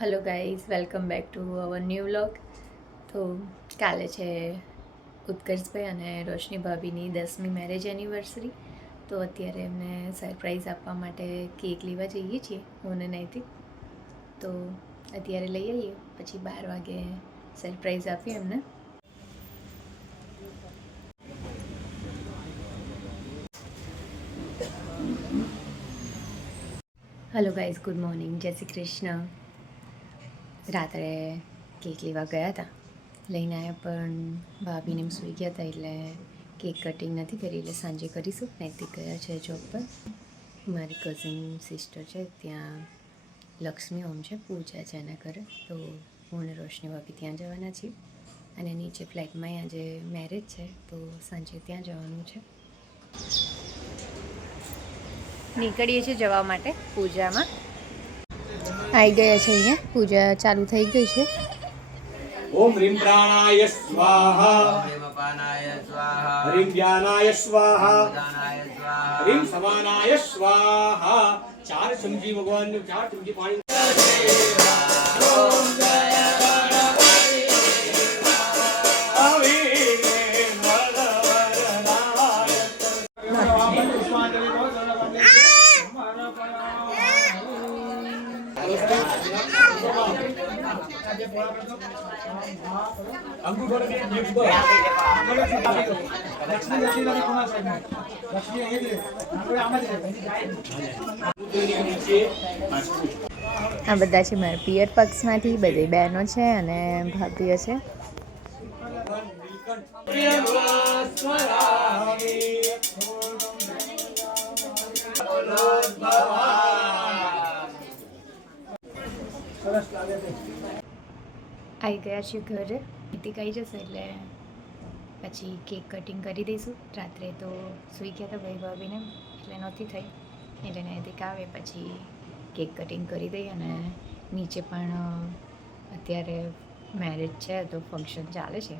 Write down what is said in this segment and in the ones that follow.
Hello guys, welcome back to our new vlog. તો કાલે છે ઉત્કર્ષભાઈ અને રોશની ભાભીની 10મી મેરેજ એનિવર્સરી. તો અત્યારે એમને સરપ્રાઈઝ આપવા માટે કેક લેવા જઈએ છીએ હું અને નૈતિક. તો અત્યારે લઈ આવીએ, પછી 12 વાગે સરપ્રાઈઝ આપીએ એમને. હેલો ગાઈઝ, ગુડ મોર્નિંગ, જય શ્રી કૃષ્ણ. રાત્રે કેક લેવા ગયા હતા, લઈને આવ્યા પણ ભાભીને એમ સૂઈ ગયા હતા એટલે કેક કટિંગ નથી કરી, એટલે સાંજે કરીશું. નૈતિક ગયા છે જોબ પર. મારી કઝિન સિસ્ટર છે ત્યાં લક્ષ્મી હોમ છે, પૂજા છે એના ઘરે. તો હું અને રોશની ભાભી ત્યાં જવાના છીએ અને નીચે ફ્લેટમાં આજે મેરેજ છે તો સાંજે ત્યાં જવાનું છે. નીકળીએ છીએ જવા માટે પૂજામાં. આવી ગયા છે, અહીંયા પૂજા ચાલુ થઈ ગઈ છે. ओम ह्रीं प्राणाय स्वाहा ह्रीं अपानाय स्वाहा ह्रीं ज्ञानाय स्वाहा दानाय स्वाहा ह्रीं समानाय स्वाहा। 4 चमची भगवान ने 4 चमची पानी। આ બધા છે મારા પિયર પક્ષમાંથી, બધી બહેનો છે અને ભાભીઓ છે. આવી ગયા છીએ ઘરે. નીતિક આવી જશે એટલે પછી કેક કટિંગ કરી દઈશું. રાત્રે તો સૂઈ ગયા હતા ભાઈ ભાભીને એટલે નહોતી થઈ, એટલે નૈતિક આવે પછી કેક કટિંગ કરી દઈએ. અને નીચે પણ અત્યારે મેરેજ છે તો ફંક્શન ચાલે છે,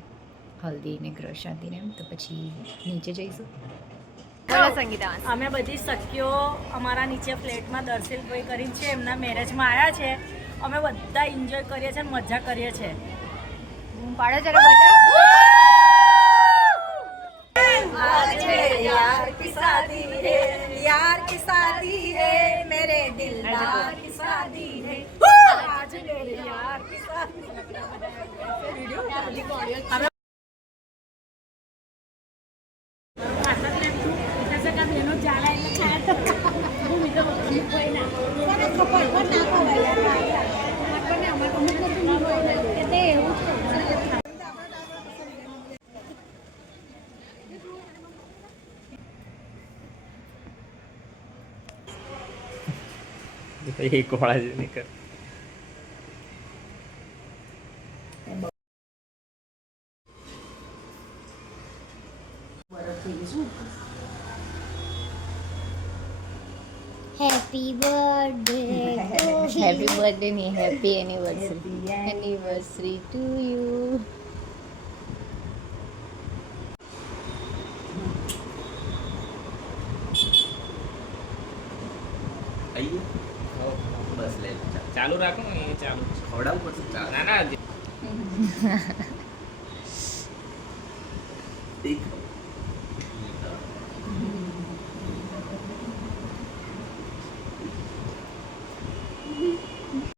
હલ્દી ને ગૃહ શાંતિ ને એમ, તો પછી નીચે જઈશું. અમે બધી સખીઓ અમારા નીચે ફ્લેટમાં દર્શિલભાઈ કરીને છે, એમના મેરેજમાં આવ્યા છે. અમે બધા એન્જોય કરીએ છીએ, મજા કરીએ છીએ. પાડો જરા બધા. यार की शादी है, यार की शादी है, मेरे दिलदार की शादी है, आज मेरे यार की शादी है. एक वाला जी नहीं कर Happy birthday to you. Happy birthday ની હેપી એનિવર્સરી ટુ યુ. आइए बस ले ચાલુ રાખો ને, એ ચાલુ खवड़ाऊ पर सब ના ના ठीक